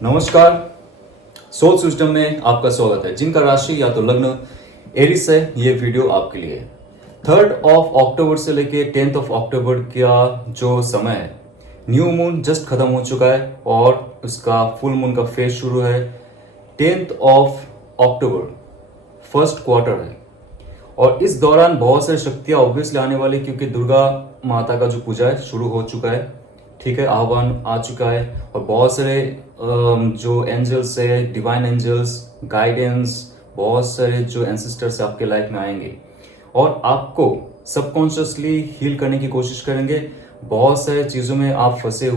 नमस्कार। Soul system में आपका स्वागत है। जिनका राशि या तो लग्न एरिस है, ये वीडियो आपके लिए। 3 अक्टूबर से लेके 10 अक्टूबर का जो समय है, न्यू मून जस्ट खत्म हो चुका है और उसका फुल मून का फेज शुरू है। 10 अक्टूबर फर्स्ट क्वार्टर है और इस दौरान बहुत सारी शक्तियां ऑब्वियसली आने वाली, क्योंकि दुर्गा माता का जो पूजा है शुरू हो चुका है। ठीक है, आह्वान आ चुका है और बहुत सारे जो एंजल्स है, डिवाइन एंजल्स, गाइडेंस, बहुत सारे जो एंसेस्टर्स आपके लाइफ में आएंगे और आपको सबकॉन्शियसली हील करने की कोशिश करेंगे। बहुत सारे चीजों में आप फंसे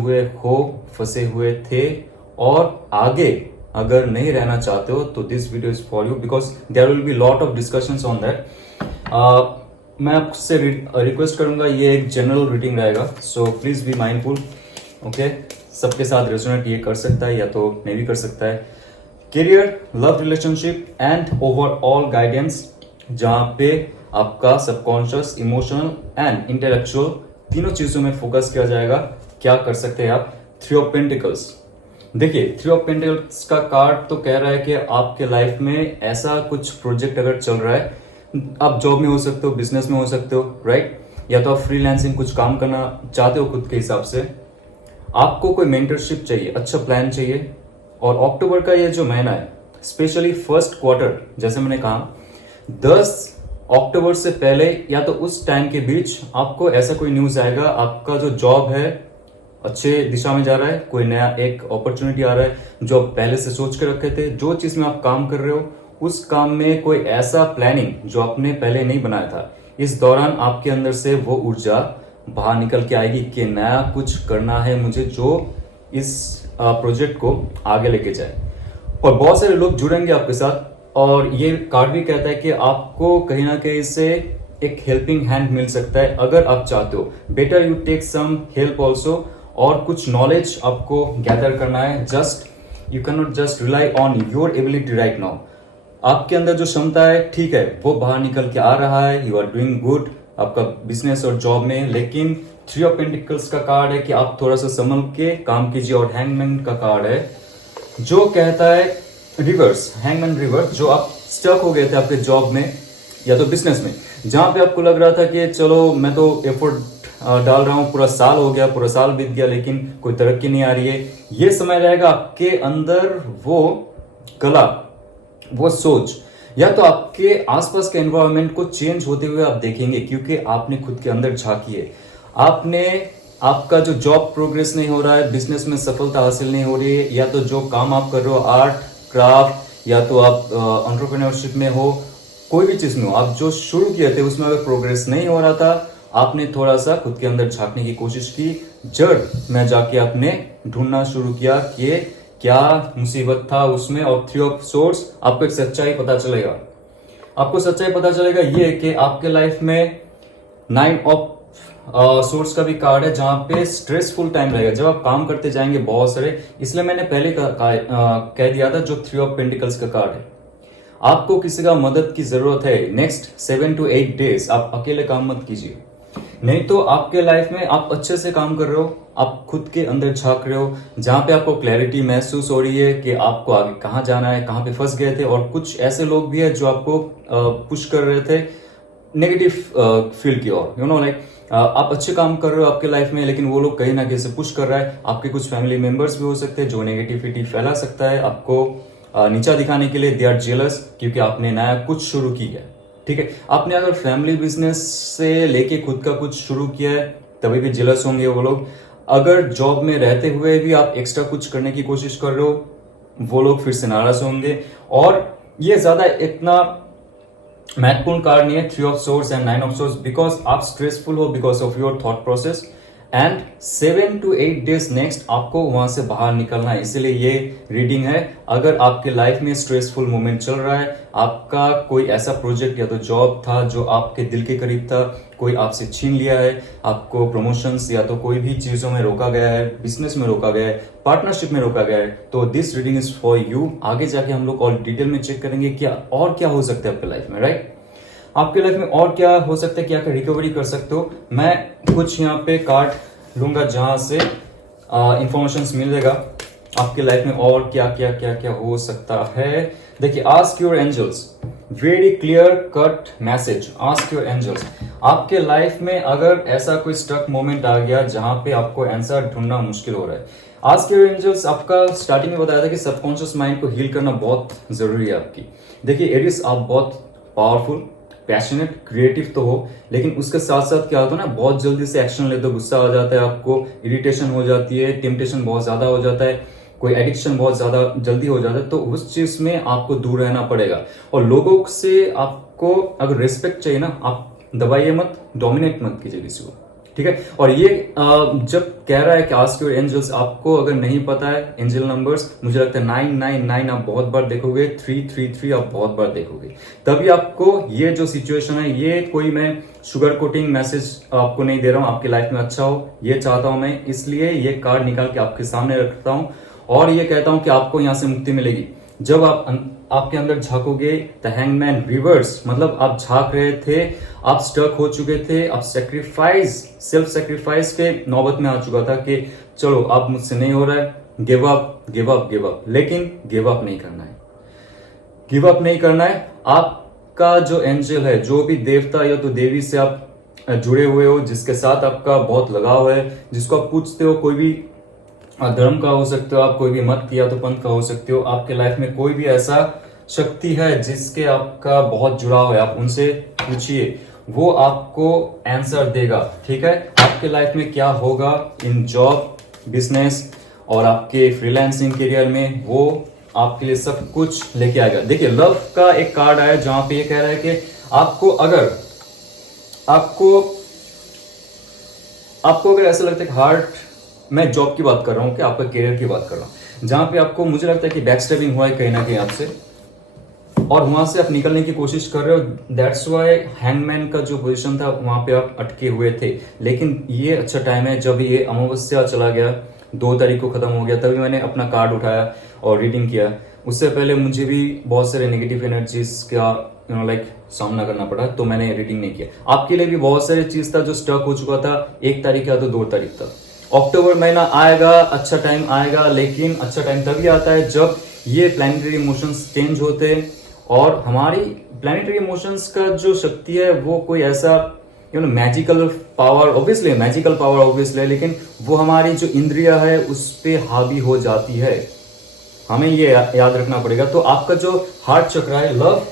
हुए थे और आगे अगर नहीं रहना चाहते हो तो this video is for you, because there will be lot of discussions on that. मैं आपसे रिक्वेस्ट करूंगा, ये एक जनरल रीडिंग रहेगा, so please be mindful. Okay, सबके साथ रेजोनेट ये कर सकता है या तो नहीं भी कर सकता है। Career, love relationship and overall guidance, जहां पे आपका सबकॉन्शियस, इमोशनल एंड इंटेलेक्चुअल तीनों चीजों में फोकस किया जाएगा। क्या कर सकते हैं आप? 3 ऑफ पेंटिकल्स। देखिए, 3 ऑफ पेंटिकल्स का कार्ड तो कह रहा है कि आपके लाइफ में ऐसा कुछ प्रोजेक्ट अगर चल रहा है, आप जॉब में हो सकते हो, बिजनेस में हो सकते हो, राइट, या तो आप फ्रीलांसिंग कुछ काम करना चाहते हो खुद के हिसाब से, आपको कोई मेंटरशिप चाहिए, अच्छा प्लान चाहिए। और अक्टूबर का ये जो महीना है, स्पेशली फर्स्ट क्वार्टर, जैसे मैंने कहा 10 अक्टूबर से पहले या तो उस टाइम के बीच आपको ऐसा कोई न्यूज आएगा, आपका जो जॉब है अच्छे दिशा में जा रहा है, कोई नया एक अपॉर्चुनिटी आ रहा है जो आप पहले से सोच के रखे थे, जो चीज में आप काम कर रहे हो उस काम में कोई ऐसा प्लानिंग जो आपने पहले नहीं बनाया था, इस दौरान आपके अंदर से वो ऊर्जा बाहर निकल के आएगी कि नया कुछ करना है मुझे जो इस प्रोजेक्ट को आगे लेके जाए। और बहुत सारे लोग जुड़ेंगे आपके साथ और ये कार्ड भी कहता है कि आपको कहीं ना कहीं से एक हेल्पिंग हैंड मिल सकता है अगर आप चाहते हो। Better you take some help also, और कुछ नॉलेज आपको गैदर करना है। Just you can not just rely on your ability right now. आपके अंदर जो क्षमता है, ठीक है, वो बाहर निकल के आ रहा है, यू आर डूइंग गुड आपका बिजनेस और जॉब में, लेकिन 3 ऑफ पेंटिकल्स का कार्ड है कि आप थोड़ा सा संभल के काम कीजिए। और हैंगमैन का कार्ड है जो कहता है रिवर्स, हैंगमैन रिवर्स, जो आप स्टक हो गए थे आपके जॉब में या तो बिजनेस में, जहां पे आपको लग रहा था कि चलो मैं तो एफर्ट डाल रहा हूं, पूरा साल हो गया, पूरा साल बीत गया, लेकिन कोई तरक्की नहीं आ रही है। ये समय रहेगा आपके अंदर वो कला, वो सोच, या तो आपके आसपास के एनवायरनमेंट को चेंज होते हुए आप देखेंगे, क्योंकि आपने खुद के अंदर झांकी है। आपका जो जॉब प्रोग्रेस नहीं हो रहा है, बिजनेस में सफलता हासिल नहीं हो रही है, या तो जो काम आप कर रहे हो आर्ट क्राफ्ट, या तो आप एंटरप्रेन्योरशिप में हो, कोई भी चीज में हो, आप जो शुरू किए थे उसमें अगर प्रोग्रेस नहीं हो रहा था, आपने थोड़ा सा खुद के अंदर झांकने की कोशिश की, जड़ में जाके आपने ढूंढना शुरू किया कि क्या मुसीबत था उसमें। और 3 ऑफ सोर्स, आपको एक सच्चाई पता चलेगा। आपको सच्चाई पता चलेगा ये कि आपके लाइफ में 9 ऑफ सोर्स का भी कार्ड है, जहां पे स्ट्रेसफुल टाइम रहेगा जब आप काम करते जाएंगे बहुत सारे। इसलिए मैंने पहले कह दिया था जो 3 ऑफ पेंटिकल्स का कार्ड है, आपको किसी का मदद की जरूरत है। नेक्स्ट 7 to 8 डेज आप अकेले काम मत कीजिए, नहीं तो आपके लाइफ में आप अच्छे से काम कर रहे हो, आप खुद के अंदर झांक रहे हो, जहां पे आपको क्लैरिटी महसूस हो रही है कि आपको आगे कहां जाना है, कहां पे फंस गए थे। और कुछ ऐसे लोग भी है जो आपको पुश कर रहे थे नेगेटिव फील्ड की ओर, यू नो, लाइक आप अच्छे काम कर रहे हो आपके लाइफ में, लेकिन वो लोग कहीं ना कहीं से पुश कर रहा है। आपके कुछ फैमिली मेंबर्स भी हो सकते हैं जो नेगेटिविटी फैला सकता है आपको नीचा दिखाने के लिए। दे आर जेलस, क्योंकि आपने नया कुछ शुरू किया है। ठीक है, आपने अगर फैमिली बिजनेस से लेके खुद का कुछ शुरू किया है तभी भी जेलस होंगे वो लोग। अगर जॉब में रहते हुए भी आप एक्स्ट्रा कुछ करने की कोशिश कर रहे हो, वो लोग फिर से नाराज होंगे। और ये ज्यादा इतना महत्वपूर्ण कार्ड नहीं है 3 of source and 9 of source, because आप स्ट्रेसफुल हो because of your thought process. And 7 to 8 days next आपको वहां से बाहर निकलना है, इसलिए ये रीडिंग है। अगर आपके लाइफ में स्ट्रेसफुल मोमेंट चल रहा है, आपका कोई ऐसा प्रोजेक्ट या तो जॉब था जो आपके दिल के करीब था, कोई आपसे छीन लिया है, आपको प्रमोशंस या तो कोई भी चीजों में रोका गया है, बिजनेस में रोका गया है, पार्टनरशिप में रोका गया है, तो this reading is for you. आगे जाके हम लोग और डिटेल में चेक करेंगे क्या और क्या हो सकता है आपके लाइफ में, राइट। आपके लाइफ में और क्या हो सकता है, क्या क्या रिकवरी कर सकते हो। मैं कुछ यहाँ पे कार्ड लूंगा जहां से इंफॉर्मेशन मिलेगा आपके लाइफ में और क्या क्या क्या क्या हो सकता है। देखिए, ask your angels, very clear cut message, ask your angels. आपके लाइफ में अगर ऐसा कोई स्टक मोमेंट आ गया जहां पे आपको आंसर ढूंढना मुश्किल हो रहा है, आस्क योर एंजल्स। आपका स्टार्टिंग में बताया था कि सबकॉन्शियस माइंड को हील करना बहुत जरूरी है आपकी। देखिए एरिस, आप बहुत पावरफुल, पैशनेट, क्रिएटिव तो हो, लेकिन उसके साथ साथ क्या होता है ना, बहुत जल्दी से एक्शन लेते हो, गुस्सा आ जाता है आपको, इरिटेशन हो जाती है, टेम्पटेशन बहुत ज्यादा हो जाता है, कोई एडिक्शन बहुत ज्यादा जल्दी हो जाता है। तो उस चीज में आपको दूर रहना पड़ेगा। और लोगों से आपको अगर रिस्पेक्ट चाहिए ना, आप दबाइए मत, डोमिनेट मत कीजिए किसी को, ठीक है। और ये जब कह रहा है कि आस्क योर एंजल्स, आपको अगर नहीं पता है एंजल नंबर्स, मुझे लगता है 999 आप बहुत बार देखोगे, 333 आप बहुत बार देखोगे, तभी आपको ये जो सिचुएशन है, ये कोई मैं शुगर कोटिंग मैसेज आपको नहीं दे रहा हूं, आपकी लाइफ में अच्छा हो ये चाहता हूं मैं, इसलिए ये कार्ड निकाल के आपके सामने रखता हूं और ये कहता हूं कि आपको यहां से मुक्ति मिलेगी। जब आप आपके अंदर झांकोगे, द हैंगमैन रिवर्स, मतलब आप झांक रहे थे, आप स्टक हो चुके थे, आप सेक्रीफाइस, सेल्फ सेक्रीफाइस के नौबत में आ चुका था कि चलो अब मुझसे नहीं हो रहा है, give up give up give up. लेकिन गिव अप नहीं करना है, गिव अप नहीं करना है। आपका जो एंजल है, जो भी देवता या तो देवी से आप जुड़े हुए हो, जिसके साथ आपका बहुत लगाव है, जिसको आप पूछते हो, कोई भी धर्म का हो सकते हो आप, कोई भी मत या तो पंथ का हो सकते हो, आपके लाइफ में कोई भी ऐसा शक्ति है जिसके आपका बहुत जुड़ाव है, आप उनसे पूछिए, वो आपको आंसर देगा, ठीक है। आपके लाइफ में क्या होगा इन जॉब, बिजनेस और आपके फ्रीलांसिंग करियर में, वो आपके लिए सब कुछ लेके आएगा। देखिए, लव का एक कार्ड आया जहां पे ये कह रहा है कि आपको अगर ऐसा लगता है कि हार्ट, मैं जॉब की बात कर रहा हूं कि आपका करियर की बात कर रहा हूं, जहां पे आपको मुझे लगता है कि बैकस्टेपिंग हुआ है कहीं ना कहीं आपसे, और वहां से आप निकलने की कोशिश कर रहे हो। दैट्स वाई हैंगमैन का जो पोजीशन था वहां पे आप अटके हुए थे। लेकिन ये अच्छा टाइम है, जब ये अमावस्या चला गया, 2 तारीख को खत्म हो गया, तभी मैंने अपना कार्ड उठाया और रीडिंग किया। उससे पहले मुझे भी बहुत सारे नेगेटिव एनर्जीज का सामना करना पड़ा, तो मैंने रीडिंग नहीं किया। आपके लिए भी बहुत सारी चीज था जो स्टक हो चुका था, 1 तारीख या तो 2 तारीख तक। अक्टूबर महीना आएगा, अच्छा टाइम आएगा, लेकिन अच्छा टाइम तभी आता है जब ये प्लैनेटरी इमोशंस चेंज होते हैं। और हमारी प्लैनेटरी इमोशंस का जो शक्ति है वो कोई ऐसा magical power, obviously magical power obviously है, लेकिन वो हमारी जो इंद्रिया है उस पे हावी हो जाती है, हमें ये याद रखना पड़ेगा। तो आपका जो हार्ट चक्र है, लव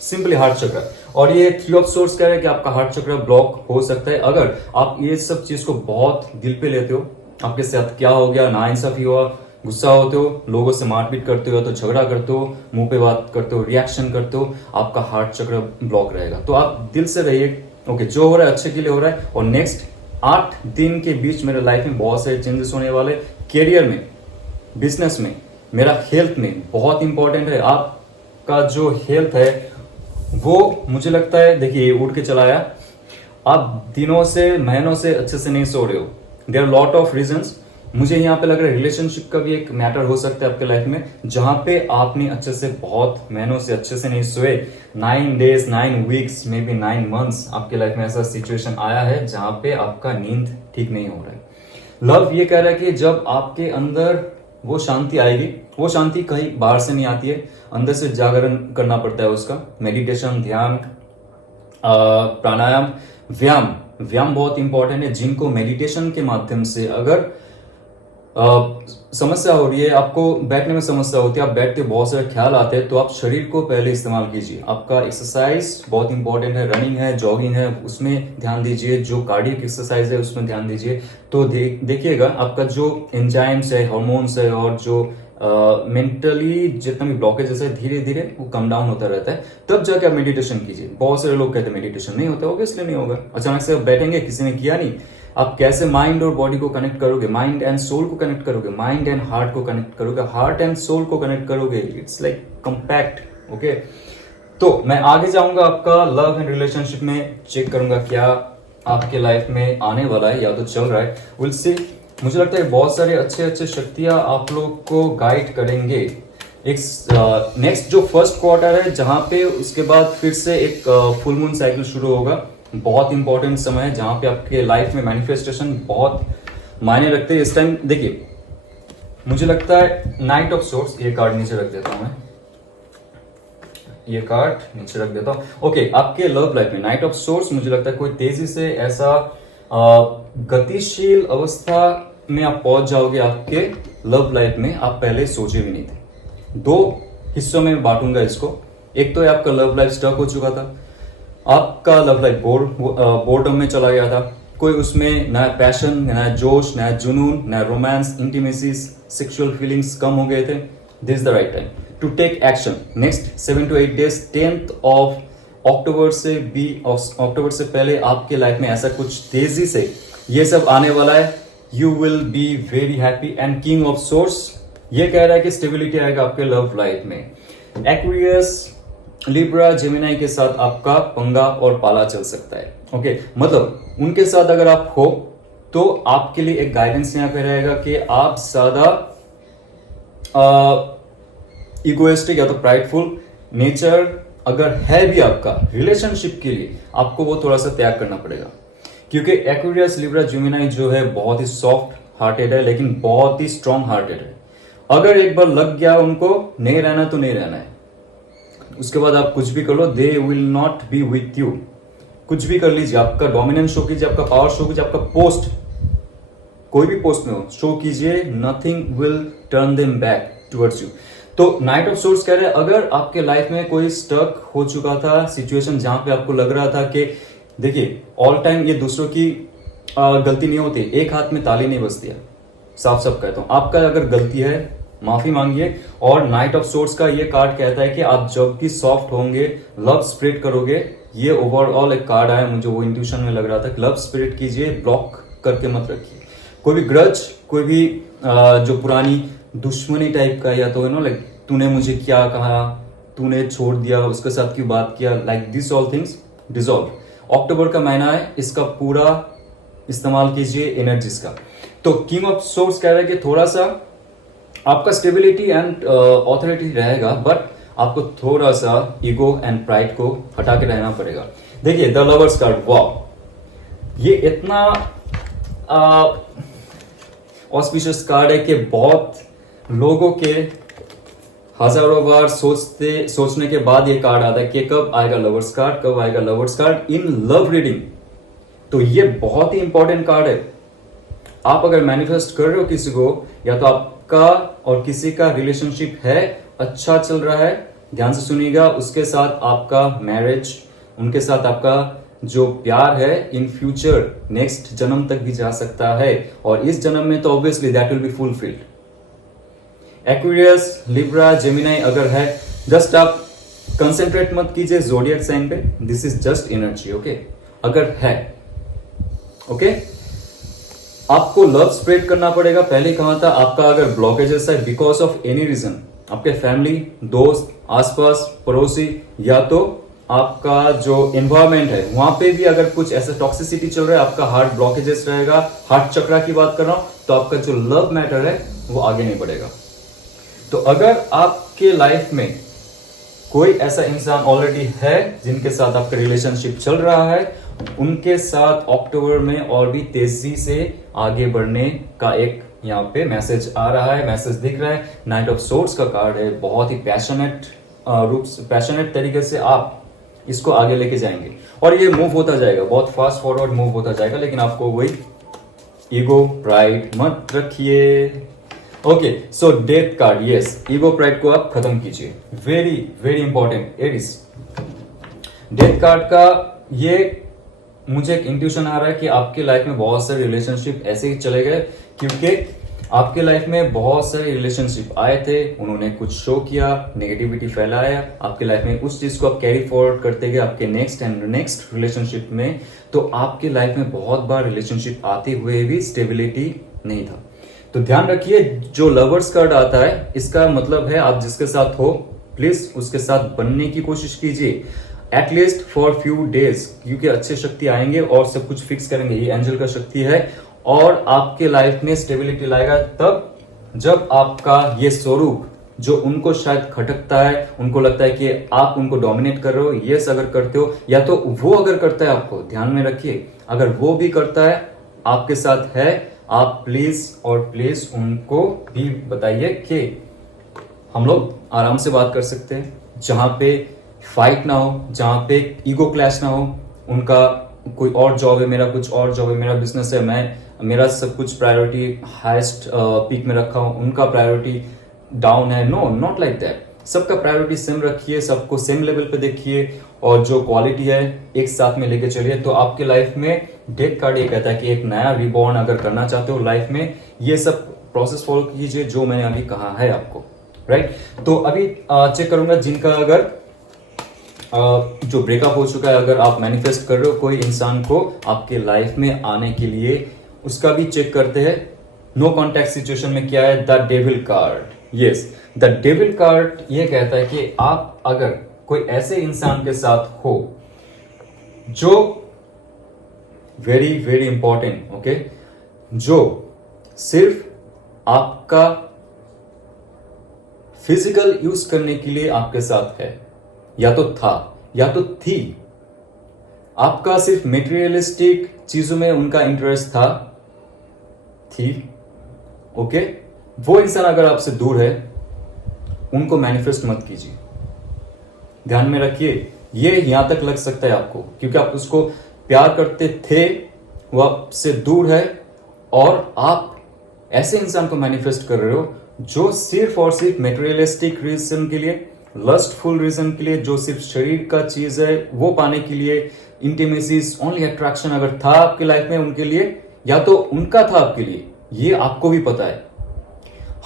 सिंपली हार्ट चक्र, और ये 3 ऑफ सोर्स कह रहे हैं कि आपका हार्ट चक्र ब्लॉक हो सकता है अगर आप ये सब चीज को बहुत दिल पे लेते हो। आपके साथ क्या हो गया, नाइंसाफी हुआ, गुस्सा होते हो, लोगों से मारपीट करते हो, तो झगड़ा करते हो, मुंह पे बात करते हो, रिएक्शन करते हो, आपका हार्ट चक्र ब्लॉक रहेगा। तो आप दिल से रहिए, ओके, जो हो रहा है अच्छे के लिए हो रहा है। और नेक्स्ट 8 दिन के बीच मेरे लाइफ में बहुत सारे चेंजेस होने वाले, करियर में, बिजनेस में, मेरा हेल्थ में बहुत इंपॉर्टेंट है। आपका जो हेल्थ है वो मुझे लगता है, देखिए उड़ के चला आया, आप दिनों से महीनों से अच्छे से नहीं सो रहे हो। There are lot of reasons. मुझे यहाँ पे लग रहा है रिलेशनशिप का भी एक मैटर हो सकता है आपके लाइफ में, जहां पे आपने अच्छे से बहुत महीनों से अच्छे से नहीं सोए, 9 days 9 weeks may be 9 months आपके लाइफ में ऐसा सिचुएशन आया है जहां पे आपका नींद ठीक नहीं हो रहा है। लव ये कह रहा है कि जब आपके अंदर वो शांति आएगी, वो शांति कहीं बाहर से नहीं आती है, अंदर से जागरण करना पड़ता है उसका। मेडिटेशन, ध्यान, प्राणायाम, व्यायाम बहुत इंपॉर्टेंट है। जिनको मेडिटेशन के माध्यम से अगर समस्या हो रही है, आपको बैठने में समस्या होती है, आप बैठते बहुत सारे ख्याल आते हैं, तो आप शरीर को पहले इस्तेमाल कीजिए। आपका एक्सरसाइज बहुत इंपॉर्टेंट है, रनिंग है, जॉगिंग है, उसमें ध्यान दीजिए। जो कार्डियक एक्सरसाइज है उसमें ध्यान दीजिए। तो देखिएगा आपका जो एंजाइम्स है, हार्मोन्स है, और जो मेंटली जितना भी ब्लॉकेजेस है, धीरे धीरे वो कम डाउन होता रहता है। तब जाके आप मेडिटेशन कीजिए। बहुत सारे लोग कहते हैं मेडिटेशन नहीं होता, ऑब्वियसली नहीं होगा। अचानक से आप बैठेंगे, किसी ने किया नहीं, आप कैसे माइंड और बॉडी को कनेक्ट करोगे, माइंड एंड सोल को कनेक्ट करोगे, माइंड एंड हार्ट को कनेक्ट करोगे, हार्ट एंड सोल को कनेक्ट करोगे, इट्स लाइक कंपैक्ट, ओके। तो मैं आगे जाऊंगा, आपका लव एंड रिलेशनशिप में चेक करूंगा क्या आपके लाइफ में आने वाला है या तो चल रहा है, विल सी। मुझे लगता है बहुत सारे अच्छे शक्तियां आप लोग को गाइड करेंगे। एक नेक्स्ट जो फर्स्ट क्वार्टर है, जहां पे उसके बाद फिर से एक फुल मून साइकिल शुरू होगा। बहुत इंपॉर्टेंट समय है जहां पे आपके लाइफ में मैनिफेस्टेशन बहुत मायने रखते हैं। इस टाइम देखिए, मुझे लगता है नाइट ऑफ सोर्स, ये कार्ड नीचे रख देता हूं मैं, ये कार्ड नीचे रख देता हूं। ओके, आपके लव लाइफ में नाइट ऑफ सोर्स, मुझे लगता है कोई तेजी से ऐसा गतिशील अवस्था में आप पहुंच जाओगे आपके लव लाइफ में, आप पहले सोचे भी नहीं थे। दो हिस्सों में बांटूंगा इसको। एक तो है आपका लव लाइफ स्टक हो चुका था, आपका लव लाइफ बोर्डम में चला गया था, कोई उसमें नया पैशन, नया जोश, नया जुनून, नया रोमांस, इंटीमेसीज, सेक्सुअल फीलिंग्स कम हो गए थे। This is the right time to take action. Next 7 to 8 days, 10th of October से पहले आपके लाइफ में ऐसा कुछ तेजी से ये सब आने वाला है। You will be very happy. And king of source ये कह रहा है कि स्टेबिलिटी आएगा आपके लव लाइफ में। एक्वेरियस, लिब्रा, जेमिनाई के साथ आपका पंगा और पाला चल सकता है। ओके, मतलब उनके साथ अगर आप हो तो आपके लिए एक गाइडेंस यहां पे रहेगा कि आप ज्यादा इगोइस्टिक या तो प्राइडफुल नेचर अगर है भी आपका रिलेशनशिप के लिए, आपको वो थोड़ा सा त्याग करना पड़ेगा। क्योंकि एक्वेरियस, लिब्रा, जेमिनाई जो है बहुत ही सॉफ्ट हार्टेड है, लेकिन बहुत ही स्ट्रांग हार्टेड है। अगर एक बार लग गया उनको नहीं रहना तो नहीं रहना है, उसके बाद आप कुछ भी कर लो, they will not be with you. कुछ भी कर लीजिए, आपका डोमिनेंस शो कीजिए, आपका पावर शो कीजिए, आपका पोस्ट कोई भी पोस्ट में हो शो कीजिए, nothing will turn them back towards you. तो नाइट ऑफ सोर्स कह रहे हैं अगर आपके लाइफ में कोई स्टक हो चुका था सिचुएशन जहां पे आपको लग रहा था कि देखिए ऑल टाइम ये दूसरों की गलती नहीं होती, एक हाथ में ताली नहीं बजती है, साफ साफ कहता हूं। आपका अगर गलती है माफी मांगिए। और नाइट ऑफ सोर्स का ये कार्ड कहता है कि आप जब भी सॉफ्ट होंगे, लव स्प्रेड करोगे। ये ओवरऑल एक कार्ड आया, मुझे वो इंट्यूशन में लग रहा था, लव स्प्रेड कीजिए, ब्लॉक करके मत रखिए। कोई भी ग्रज, कोई भी जो पुरानी दुश्मनी टाइप का, या तो लाइक तूने मुझे क्या कहा, तूने छोड़ दिया, उसके साथ क्यों बात किया, like this all things dissolve. अक्टूबर का महीना है, इसका पूरा इस्तेमाल कीजिए एनर्जीज का। तो किंग ऑफ सोर्स कह रहा है कि थोड़ा सा आपका स्टेबिलिटी एंड ऑथोरिटी रहेगा, बट आपको थोड़ा सा ईगो एंड प्राइड को हटा के रहना पड़ेगा। देखिए द लवर्स कार्ड, वाह, ये इतना ऑस्पिशियस कार्ड है कि बहुत लोगों के हजारों बार सोचने के बाद ये कार्ड आता है कि कब आएगा लवर्स कार्ड, कब आएगा lovers card in love reading. तो ये बहुत ही इंपॉर्टेंट कार्ड है। आप अगर मैनिफेस्ट कर रहे हो किसी को, या तो आपका और किसी का रिलेशनशिप है, अच्छा चल रहा है, ध्यान से सुनिएगा, उसके साथ आपका मैरिज, उनके साथ आपका जो प्यार है इन फ्यूचर नेक्स्ट जन्म तक भी जा सकता है, और इस जन्म में तो obviously that will be fulfilled. Aquarius, Libra, Gemini अगर है, जस्ट आप कंसेंट्रेट मत कीजिए जोडियक साइन पे, this is just energy. Okay, अगर है, ओके, आपको लव स्प्रेड करना पड़ेगा। पहले कहा था आपका अगर ब्लॉकेजेस है बिकॉज ऑफ एनी रीजन, आपके फैमिली, दोस्त, आसपास, पड़ोसी, या तो आपका जो एनवायरमेंट है वहां पे भी अगर कुछ ऐसा टॉक्सिसिटी चल रहा है, आपका हार्ट ब्लॉकेजेस रहेगा, हार्ट चक्रा की बात कर रहा हूं, तो आपका जो लव मैटर है वो आगे नहीं बढ़ेगा। तो अगर आपके लाइफ में कोई ऐसा इंसान ऑलरेडी है जिनके साथ आपका रिलेशनशिप चल रहा है, उनके साथ अक्टूबर में और भी तेजी से आगे बढ़ने का एक यहाँ पे मैसेज आ रहा है, मैसेज दिख रहा है। नाइट ऑफ सोर्ड्स का कार्ड है, बहुत ही पैशनेट तरीके से आप इसको आगे लेके जाएंगे, और ये मूव होता जाएगा, बहुत फास्ट फॉरवर्ड मूव होता जाएगा, लेकिन आपको वही ईगो प्राइड मत रखिए। Okay, so death card, yes, ego pride को आप खत्म कीजिए, very very important. Aries, death card का ये मुझे एक इंट्यूशन आ रहा है कि आपके लाइफ में बहुत सारे रिलेशनशिप ऐसे ही चले गए, क्योंकि आपके लाइफ में बहुत सारे रिलेशनशिप आए थे, उन्होंने कुछ शो किया, नेगेटिविटी फैलाया आपके लाइफ में, उस चीज को आप कैरी फॉरवर्ड करते गए आपके नेक्स्ट एंड नेक्स्ट रिलेशनशिप में। तो आपके लाइफ में बहुत बार रिलेशनशिप आते हुए भी स्टेबिलिटी नहीं था। तो ध्यान रखिए, जो लवर्स कार्ड आता है इसका मतलब है आप जिसके साथ हो, प्लीज उसके साथ बनने की कोशिश कीजिए, एटलीस्ट फॉर फ्यू डेज, क्योंकि अच्छे शक्ति आएंगे और सब कुछ फिक्स करेंगे। ये एंजल का शक्ति है, और आपके लाइफ में स्टेबिलिटी लाएगा तब जब आपका ये स्वरूप जो उनको शायद खटकता है, उनको लगता है कि आप उनको डोमिनेट कर रहे हो, यस अगर करते हो, या तो वो अगर करता है, आपको ध्यान में रखिए, अगर वो भी करता है आपके साथ है, आप प्लीज और प्लीज उनको भी बताइए कि हम लोग आराम से बात कर सकते हैं, जहां पे फाइट ना हो, जहां पे ईगो क्लैश ना हो। उनका कोई और जॉब है, मेरा कुछ और जॉब है, मेरा बिजनेस है, मेरा सब कुछ प्रायोरिटी हाईएस्ट पीक में रखा हूं, उनका प्रायोरिटी डाउन है। No, not like that. सबका प्रायोरिटी सेम रखिए, सबको सेम लेवल पे देखिए और जो क्वालिटी है एक साथ में लेके चलिए। तो आपके लाइफ में डेथ कार्ड ये कहता है कि एक नया रिबॉर्न अगर करना चाहते हो लाइफ में, ये सब प्रोसेस फॉलो कीजिए जो मैंने अभी कहा है आपको, राइट। तो अभी चेक करूंगा जिनका अगर जो ब्रेकअप हो चुका है, अगर आप मैनिफेस्ट कर रहे हो कोई इंसान को आपके लाइफ में आने के लिए, उसका भी चेक करते हैं। नो कॉन्टैक्ट सिचुएशन में क्या है, the devil card. Yes, the devil card ये कहता है कि आप अगर कोई ऐसे इंसान के साथ हो जो वेरी वेरी इंपॉर्टेंट, ओके, जो सिर्फ आपका फिजिकल यूज करने के लिए आपके साथ है, या तो था या तो थी, आपका सिर्फ मेटेरियलिस्टिक चीजों में उनका इंटरेस्ट था, थी, ओके, वो इंसान अगर आपसे दूर है, उनको मैनिफेस्ट मत कीजिए। ध्यान में रखिए, ये यहां तक लग सकता है आपको, क्योंकि आप उसको प्यार करते थे, वो आपसे दूर है, और आप ऐसे इंसान को मैनिफेस्ट कर रहे हो जो सिर्फ और सिर्फ मेटेरियलिस्टिक रीजन के लिए, लस्टफुल रीजन के लिए, जो सिर्फ शरीर का चीज है वो पाने के लिए, इंटीमेसी, ओनली अट्रैक्शन अगर था आपकी लाइफ में उनके लिए, या तो उनका था आपके लिए, ये आपको भी पता है।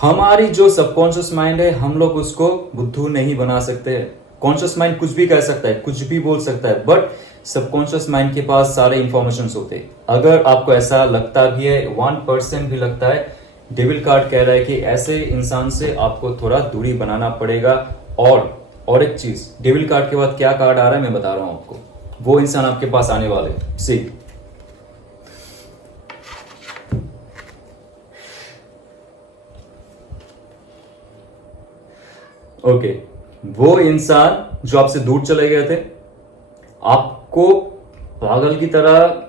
हमारी जो सबकॉन्शियस माइंड है, हम लोग उसको बुद्धू नहीं बना सकते। कॉन्शियस माइंड कुछ भी कह सकता है, कुछ भी बोल सकता है, बट सबकॉन्शियस माइंड के पास सारे इंफॉर्मेशन होते हैं। अगर आपको ऐसा लगता भी है, 1% भी लगता है, डेविल कार्ड कह रहा है कि ऐसे इंसान से आपको थोड़ा दूरी बनाना पड़ेगा। और एक चीज, डेविल कार्ड के बाद क्या कार्ड आ रहा है मैं बता रहा हूं आपको, वो इंसान आपके पास आने वाले। सी, ओके, वो इंसान जो आपसे दूर चले गए थे, आपको पागल की तरह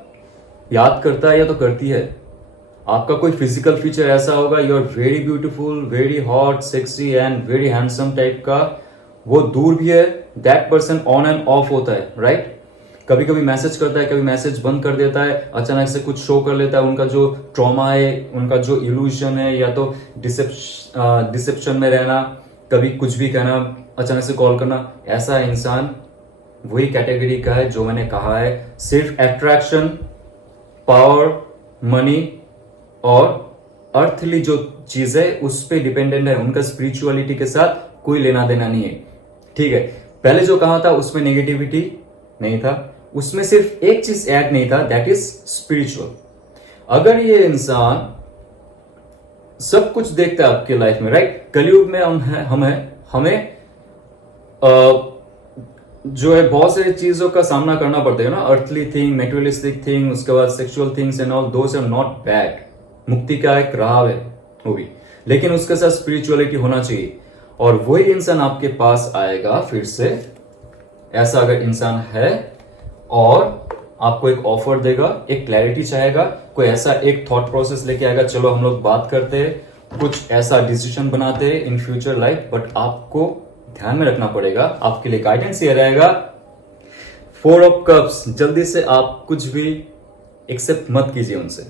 याद करता है या तो करती है। आपका कोई फिजिकल फीचर ऐसा होगा, you are very beautiful, very hot, sexy and very handsome type का, वो दूर भी है, that person on and off होता है, राइट। कभी कभी मैसेज करता है, कभी मैसेज बंद कर देता है, अचानक से कुछ शो कर लेता है। उनका जो ट्रॉमा है, उनका जो इल्यूजन है, या तो डिसेप्शन में रहना, कभी कुछ भी कहना, अचानक से कॉल करना, ऐसा इंसान वही कैटेगरी का है जो मैंने कहा है, सिर्फ अट्रैक्शन, पावर, मनी और अर्थली जो चीज है उस पर डिपेंडेंट है। उनका स्पिरिचुअलिटी के साथ कोई लेना देना नहीं है, ठीक है। पहले जो कहा था उसमें नेगेटिविटी नहीं था, उसमें सिर्फ एक चीज ऐड नहीं था, दैट इज स्पिरिचुअल। अगर ये इंसान सब कुछ देखता है आपके लाइफ में, राइट, कलयुग में हमें जो है बहुत सारी चीजों का सामना करना पड़ता है ना, अर्थली थिंग, मेटेरियलिस्टिक थिंग, उसके बाद sexual things and all, those are not bad. मुक्ति का एक राह है वो भी, लेकिन उसके साथ स्पिरिचुअलिटी होना चाहिए। और वही इंसान आपके पास आएगा फिर से, ऐसा अगर इंसान है, और आपको एक ऑफर देगा, एक क्लैरिटी चाहेगा, कोई ऐसा एक थॉट प्रोसेस लेके आएगा, चलो हम लोग बात करते हैं, कुछ ऐसा डिसीजन बनाते हैं इन फ्यूचर लाइफ। बट आपको ध्यान में रखना पड़ेगा, आपके लिए गाइडेंस ये रहेगा, 4 ऑफ कप्स, जल्दी से आप कुछ भी एक्सेप्ट मत कीजिए उनसे।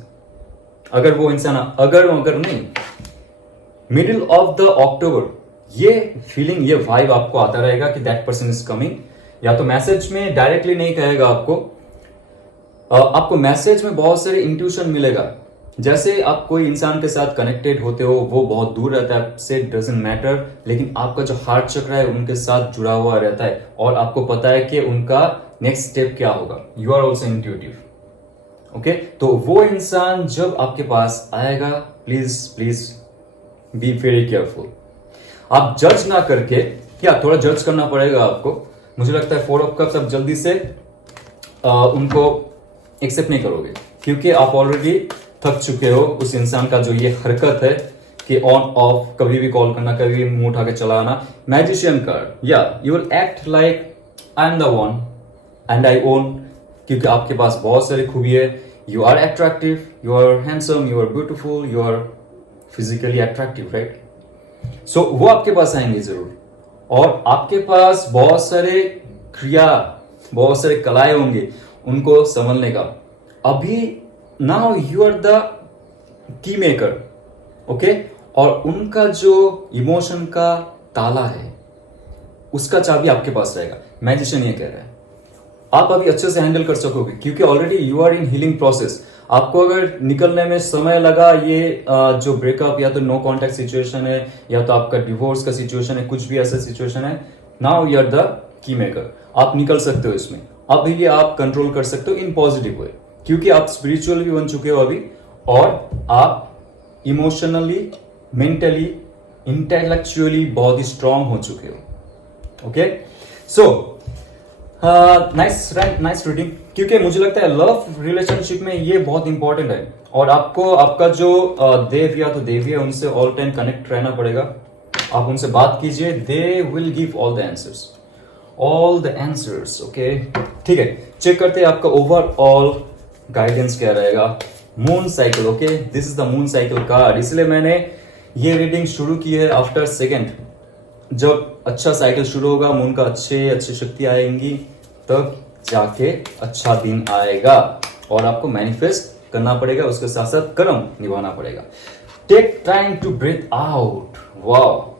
अगर वो इंसान अगर नहीं, मिडिल ऑफ द अक्टूबर ये फीलिंग, ये वाइब आपको आता रहेगा कि दैट पर्सन इज कमिंग। या तो मैसेज में डायरेक्टली नहीं कहेगा आपको मैसेज में बहुत सारे इंट्यूशन मिलेगा। जैसे आप कोई इंसान के साथ कनेक्टेड होते हो, वो बहुत दूर रहता है आपसे, डजंट मैटर, लेकिन आपका जो हार्ट चक्र है उनके साथ जुड़ा हुआ रहता है, और आपको पता है कि उनका नेक्स्ट स्टेप क्या होगा। You are also intuitive, okay. तो वो इंसान जब आपके पास आएगा, please please be very careful. आप जज ना करके, क्या थोड़ा जज करना पड़ेगा आपको, मुझे लगता है 4 ऑफ कप्स आप जल्दी से उनको एक्सेप्ट नहीं करोगे, क्योंकि आप ऑलरेडी थक चुके हो उस इंसान का जो ये हरकत है कि ऑन ऑफ, कभी भी कॉल करना, कभी भी मुंह उठा के चलाना। मैजिशियन कार्ड, या you will act like I am the one and I own, क्योंकि आपके पास बहुत सारी खूबी है, You are attractive, you are handsome, you are beautiful, you are physically attractive, right? So वो आपके पास आएंगे जरूर, और आपके पास बहुत सारे क्रिया, बहुत सारे कलाएं होंगे उनको संभलने का. अभी now you are the key maker, okay. और उनका जो इमोशन का ताला है उसका चाबी आपके पास रहेगा. मैजिशियन ये कह रहा है आप अभी अच्छे से हैंडल कर सकोगे, क्योंकि already you are in healing process. आपको अगर निकलने में समय लगा, ये जो ब्रेकअप या तो नो कॉन्टेक्ट सिचुएशन है या तो आपका डिवोर्स का सिचुएशन है, कुछ भी ऐसा सिचुएशन है, now you are the key maker. आप निकल सकते हो इसमें. अभी ये आप कंट्रोल कर सकते हो इन पॉजिटिव वे, क्योंकि आप स्पिरिचुअल भी बन चुके हो अभी, और आप इमोशनली, मेंटली, इंटेलेक्चुअली बहुत ही स्ट्रांग हो चुके हो. ओके, सो नाइस रीडिंग, क्योंकि मुझे लगता है लव रिलेशनशिप में ये बहुत इंपॉर्टेंट है, और आपको आपका जो देव या तो देवी है उनसे ऑल टाइम कनेक्ट रहना पड़ेगा. आप उनसे बात कीजिए, they will give all the answers. Okay, ठीक है. चेक करते हैं आपका ओवरऑल गाइडेंस क्या रहेगा. Moon cycle, okay, this is the moon cycle card. इसलिए मैंने ये रीडिंग शुरू की है आफ्टर सेकेंड. जब अच्छा साइकिल शुरू होगा, मून का अच्छे शक्ति आएंगी, तब जाके अच्छा दिन आएगा, और आपको मैनिफेस्ट करना पड़ेगा, उसके साथ साथ कर्म निभाना पड़ेगा. Take time to breathe out. Wow,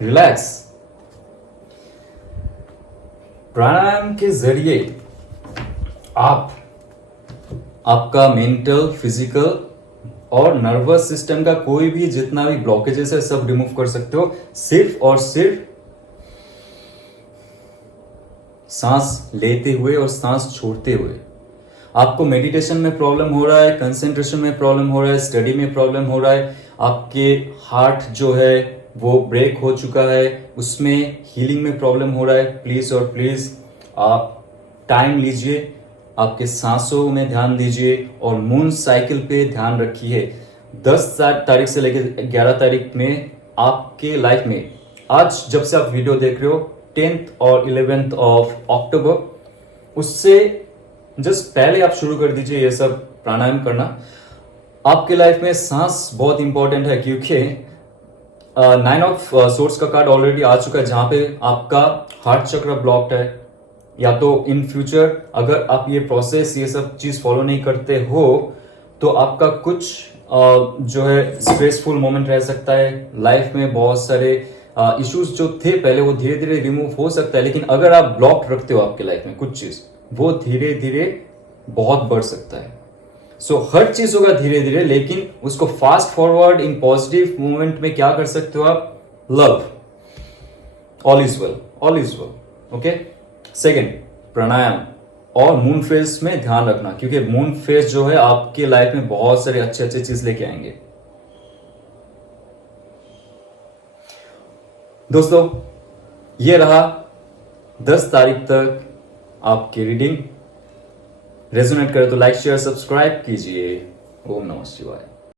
relax. Pranayama के जरिए आप आपका मेंटल, फिजिकल और नर्वस सिस्टम का कोई भी जितना भी ब्लॉकेजेस है सब रिमूव कर सकते हो, सिर्फ और सिर्फ सांस लेते हुए और सांस छोड़ते हुए. आपको मेडिटेशन में प्रॉब्लम हो रहा है, कंसंट्रेशन में प्रॉब्लम हो रहा है, स्टडी में प्रॉब्लम हो रहा है, आपके हार्ट जो है वो ब्रेक हो चुका है, उसमें हीलिंग में प्रॉब्लम हो रहा है, प्लीज और प्लीज आप टाइम लीजिए, आपके सांसों में ध्यान दीजिए, और मून साइकिल पे ध्यान रखिए. 10 तारीख से लेकर 11 तारीख में आपके लाइफ में, आज जब से आप वीडियो देख रहे हो 10th और 11th ऑफ अक्टूबर, उससे जस्ट पहले आप शुरू कर दीजिए ये सब प्राणायाम करना. आपके लाइफ में सांस बहुत इंपॉर्टेंट है, क्योंकि 9 ऑफ सोर्स का कार्ड ऑलरेडी आ चुका है, जहां पे आपका हार्ट चक्र ब्लॉक्ड है, या तो इन फ्यूचर अगर आप ये प्रोसेस, ये सब चीज फॉलो नहीं करते हो, तो आपका कुछ जो है स्ट्रेसफुल मोमेंट रह सकता है. लाइफ में बहुत सारे इश्यूज जो थे पहले, वो धीरे धीरे रिमूव हो सकता है, लेकिन अगर आप ब्लॉक रखते हो आपके लाइफ में कुछ चीज, वो धीरे धीरे बहुत बढ़ सकता है. सो हर चीज होगा धीरे धीरे, लेकिन उसको fast forward in positive movement में क्या कर सकते हो आप? Love. All is well, all is well. Okay. Second, pranayama और मून फेज में ध्यान रखना, क्योंकि मून फेज जो है आपके लाइफ में बहुत सारे अच्छे चीज लेके आएंगे. दोस्तों, ये रहा 10 तारीख तक आपकी रीडिंग. रेजोनेट करे तो लाइक, शेयर, सब्सक्राइब कीजिए. ओम नमः शिवाय.